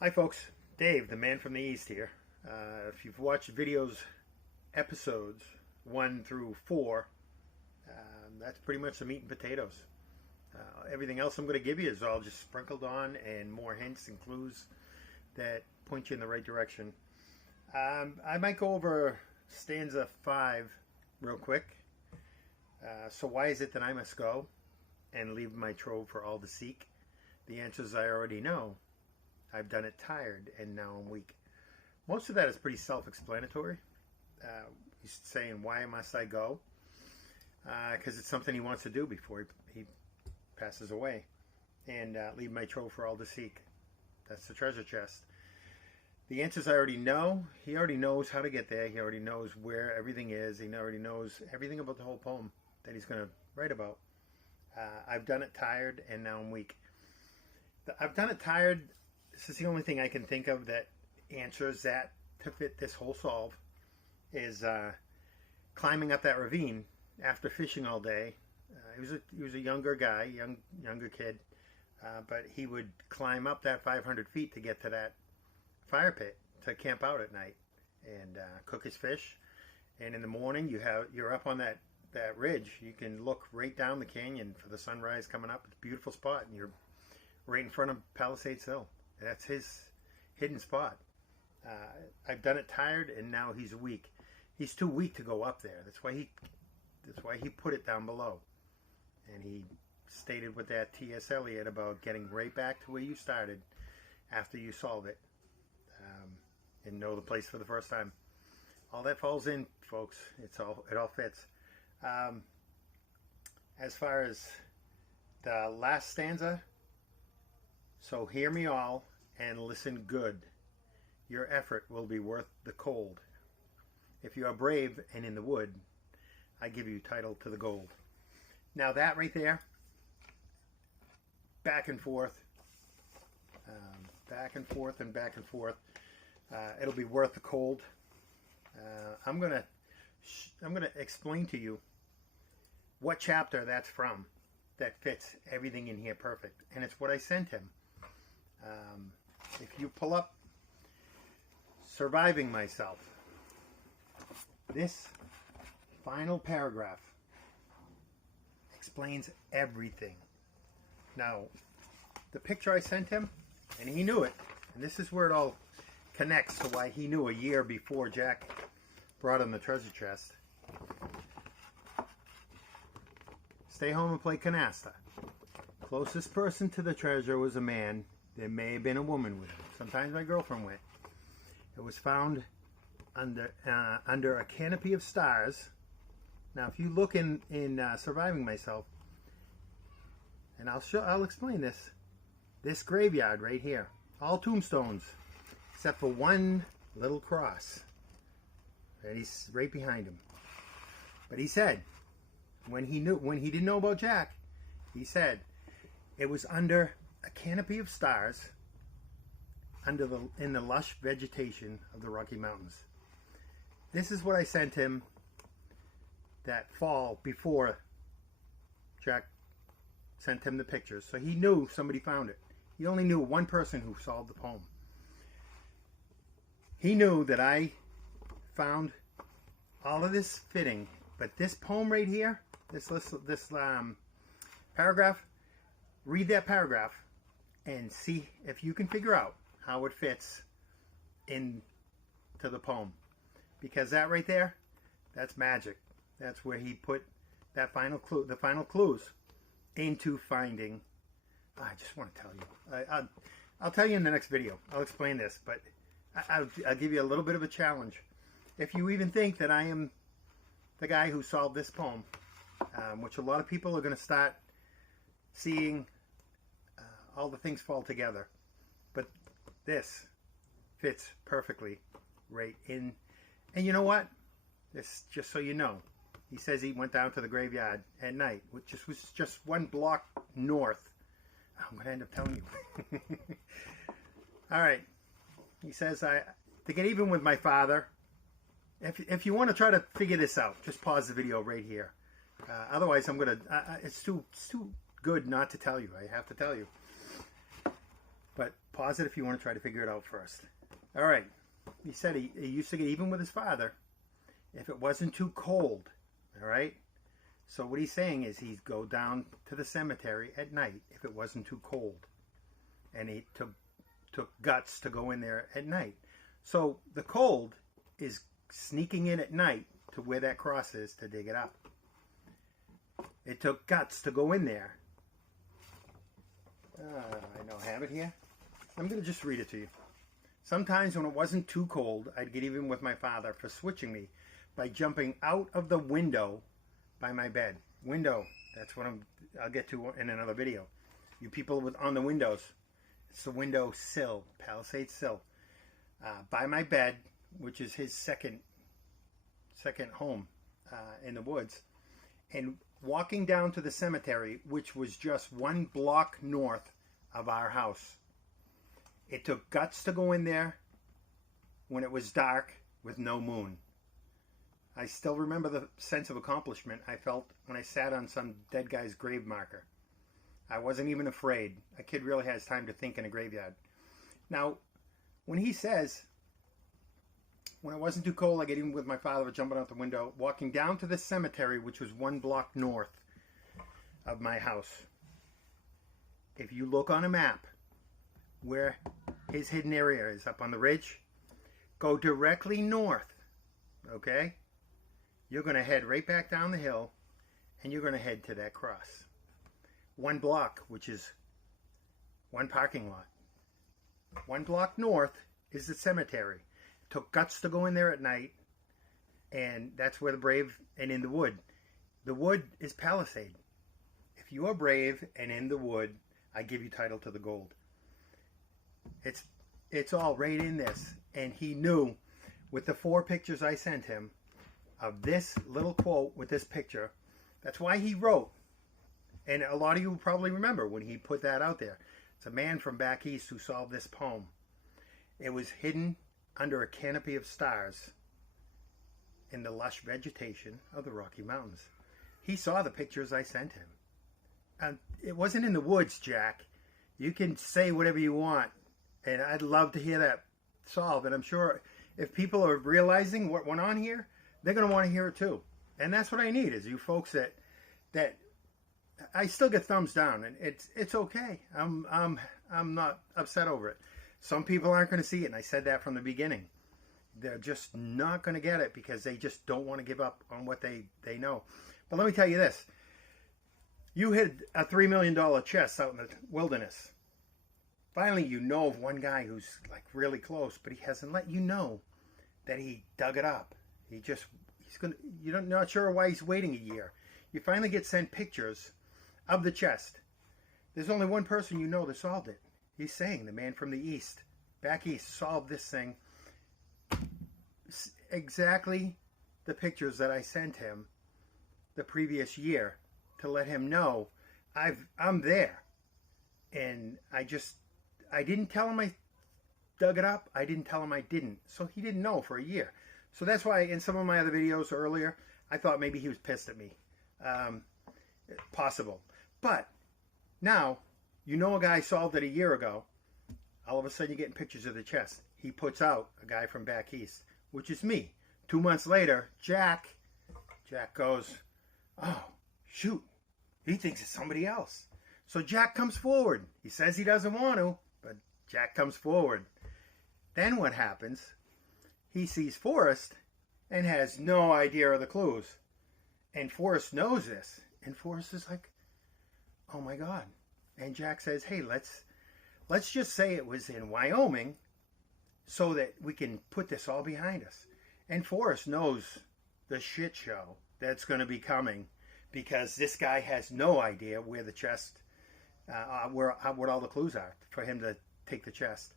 Hi folks, Dave, the man from the East here. If you've watched episodes 1 through 4, that's pretty much the meat and potatoes. Everything else I'm going to give you is all just sprinkled on and more hints and clues that point you in the right direction. I might go over stanza 5 real quick. So why is it that I must go and leave my trove for all to seek? The answers I already know. I've done it tired, and now I'm weak. Most of that is pretty self-explanatory. He's saying, why must I go? Because it's something he wants to do before he passes away. And leave my trove for all to seek. That's the treasure chest. The answers I already know. He already knows how to get there. He already knows where everything is. He already knows everything about the whole poem that he's going to write about. I've done it tired, and now I'm weak. I've done it tired. This is the only thing I can think of that answers that to fit this whole solve is climbing up that ravine after fishing all day. He was a younger guy, younger kid, but he would climb up that 500 feet to get to that fire pit to camp out at night and cook his fish. And in the morning, you're up on that ridge. You can look right down the canyon for the sunrise coming up. It's a beautiful spot, and you're right in front of Palisades Hill. That's his hidden spot. I've done it tired, and now he's weak. He's too weak to go up there. That's why he put it down below. And he stated with that T.S. Eliot about getting right back to where you started after you solve it, and know the place for the first time. All that falls in, folks. It all fits. As far as the last stanza. So hear me all and listen good. Your effort will be worth the cold. If you are brave and in the wood, I give you title to the gold. Now that right there, back and forth, back and forth and back and forth. It'll be worth the cold. I'm gonna explain to you what chapter that's from that fits everything in here perfect, and it's what I sent him. If you pull up Surviving Myself, this final paragraph explains everything. Now, the picture I sent him, and he knew it, and this is where it all connects to why he knew a year before Jack brought him the treasure chest. Stay home and play canasta. Closest person to the treasure was a man. There may have been a woman with him. Sometimes my girlfriend went. It was found under a canopy of stars. Now, if you look in Surviving Myself, and I'll explain this. This graveyard right here, all tombstones, except for one little cross. And he's right behind him. But he said, when he didn't know about Jack, he said it was under a canopy of stars in the lush vegetation of the Rocky Mountains. This is what I sent him that fall before Jack sent him the pictures. So he knew somebody found it. He only knew one person who solved the poem. He knew that I found all of this fitting, but this poem right here, this paragraph, read that paragraph and see if you can figure out how it fits into the poem. Because that right there, that's magic. That's where he put that final clue, the final clues into finding. I just want to tell you. I'll tell you in the next video. I'll explain this, but I'll give you a little bit of a challenge. If you even think that I am the guy who solved this poem, which a lot of people are going to start seeing all the things fall together. But this fits perfectly right in. And you know what? This, just so you know, he says he went down to the graveyard at night, which was just one block north. I'm going to end up telling you. All right. He says, to get even with my father, if you want to try to figure this out, just pause the video right here. Otherwise, I'm going to, it's too good not to tell you. I have to tell you. But pause it if you want to try to figure it out first. All right. He said he used to get even with his father if it wasn't too cold. All right. So what he's saying is he'd go down to the cemetery at night if it wasn't too cold. And he took guts to go in there at night. So the cold is sneaking in at night to where that cross is to dig it up. It took guts to go in there. I don't have it here. I'm going to just read it to you. Sometimes when it wasn't too cold, I'd get even with my father for switching me by jumping out of the window by my bed. Window, that's what I'll get to in another video. You people on the windows, it's the window sill, palisade sill. By my bed, which is his second home in the woods, and walking down to the cemetery, which was just 1 block north of our house. It took guts to go in there when it was dark with no moon. I still remember the sense of accomplishment I felt when I sat on some dead guy's grave marker. I wasn't even afraid. A kid really has time to think in a graveyard. Now, when he says, when it wasn't too cold, I get even with my father jumping out the window, walking down to the cemetery, which was 1 block north of my house. If you look on a map where his hidden area is, up on the ridge, go directly north, okay? You're going to head right back down the hill, and you're going to head to that cross. 1 block, which is 1 parking lot. 1 block north is the cemetery. It took guts to go in there at night, and that's where the brave and in the wood. The wood is palisade. If you are brave and in the wood, I give you title to the gold. It's all right in this. And he knew with the 4 pictures I sent him of this little quote with this picture. That's why he wrote. And a lot of you probably remember when he put that out there. It's a man from back east who solved this poem. It was hidden under a canopy of stars in the lush vegetation of the Rocky Mountains. He saw the pictures I sent him. It wasn't in the woods, Jack. You can say whatever you want, and I'd love to hear that solved. And I'm sure if people are realizing what went on here, they're going to want to hear it too. And that's what I need, is you folks that I still get thumbs down, and it's okay. I'm not upset over it. Some people aren't going to see it, and I said that from the beginning. They're just not going to get it because they just don't want to give up on what they know. But let me tell you this. You hid a $3 million chest out in the wilderness. Finally, you know of one guy who's like really close, but he hasn't let you know that he dug it up. You're not sure why he's waiting a year. You finally get sent pictures of the chest. There's only one person you know that solved it. He's saying the man from the east, back east, solved this thing. Exactly the pictures that I sent him the previous year to let him know I'm there. And I didn't tell him I dug it up. I didn't tell him I didn't. So he didn't know for a year. So that's why in some of my other videos earlier, I thought maybe he was pissed at me. Possible. But now, you know a guy solved it a year ago. All of a sudden you're getting pictures of the chest. He puts out a guy from back east, which is me. 2 months later, Jack goes, oh, shoot. He thinks it's somebody else. So Jack comes forward. He says he doesn't want to, but Jack comes forward. Then what happens? He sees Forrest and has no idea of the clues. And Forrest knows this. And Forrest is like, oh my God. And Jack says, hey, let's just say it was in Wyoming so that we can put this all behind us. And Forrest knows the shit show that's going to be coming because this guy has no idea where the chest, what all the clues are for him to take the chest.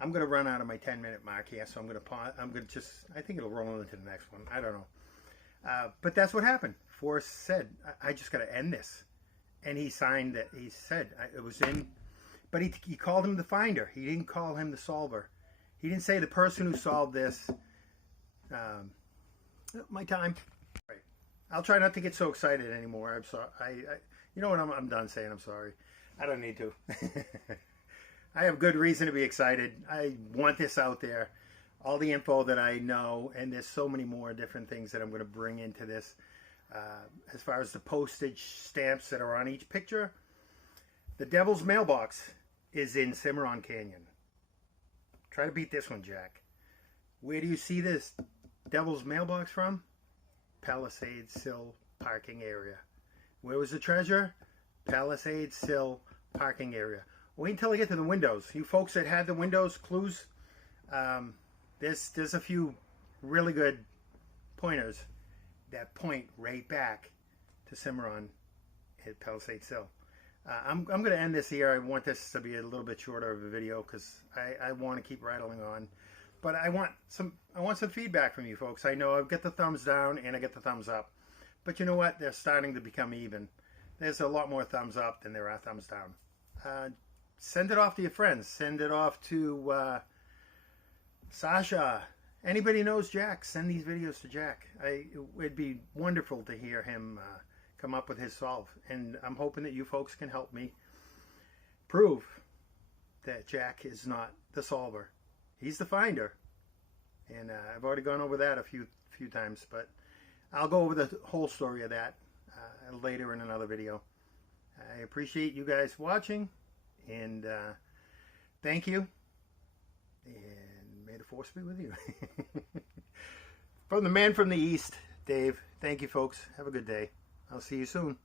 I'm going to run out of my 10-minute mark here, so I'm going to pause. I think it'll roll into the next one. I don't know. But that's what happened. Forrest said, I just got to end this. And he signed it. He said it was in, but he called him the finder. He didn't call him the solver. He didn't say the person who solved this. My time. Right. I'll try not to get so excited anymore. I'm sorry. You know what? I'm done saying I'm sorry. I don't need to. I have good reason to be excited. I want this out there. All the info that I know, and there's so many more different things that I'm going to bring into this. As far as the postage stamps that are on each picture, the Devil's Mailbox is in Cimarron Canyon. Try to beat this one, Jack. Where do you see this Devil's Mailbox from? Palisades Sill parking area. Where was the treasure? Palisades Sill parking area. Wait until I get to the windows. You folks that had the windows clues, there's a few really good pointers that point right back to Cimarron at Palisades Sill. I'm going to end this here. I want this to be a little bit shorter of a video because I want to keep rattling on. But I want some feedback from you folks. I know I get the thumbs down and I get the thumbs up. But you know what? They're starting to become even. There's a lot more thumbs up than there are thumbs down. Send it off to your friends. Send it off to Sasha. Anybody knows Jack, send these videos to Jack. It'd be wonderful to hear him come up with his solve. And I'm hoping that you folks can help me prove that Jack is not the solver. He's the finder. And I've already gone over that a few times, but I'll go over the whole story of that later in another video. I appreciate you guys watching, and thank you. And may the force be with you. From the man from the East, Dave. Thank you, folks. Have a good day. I'll see you soon.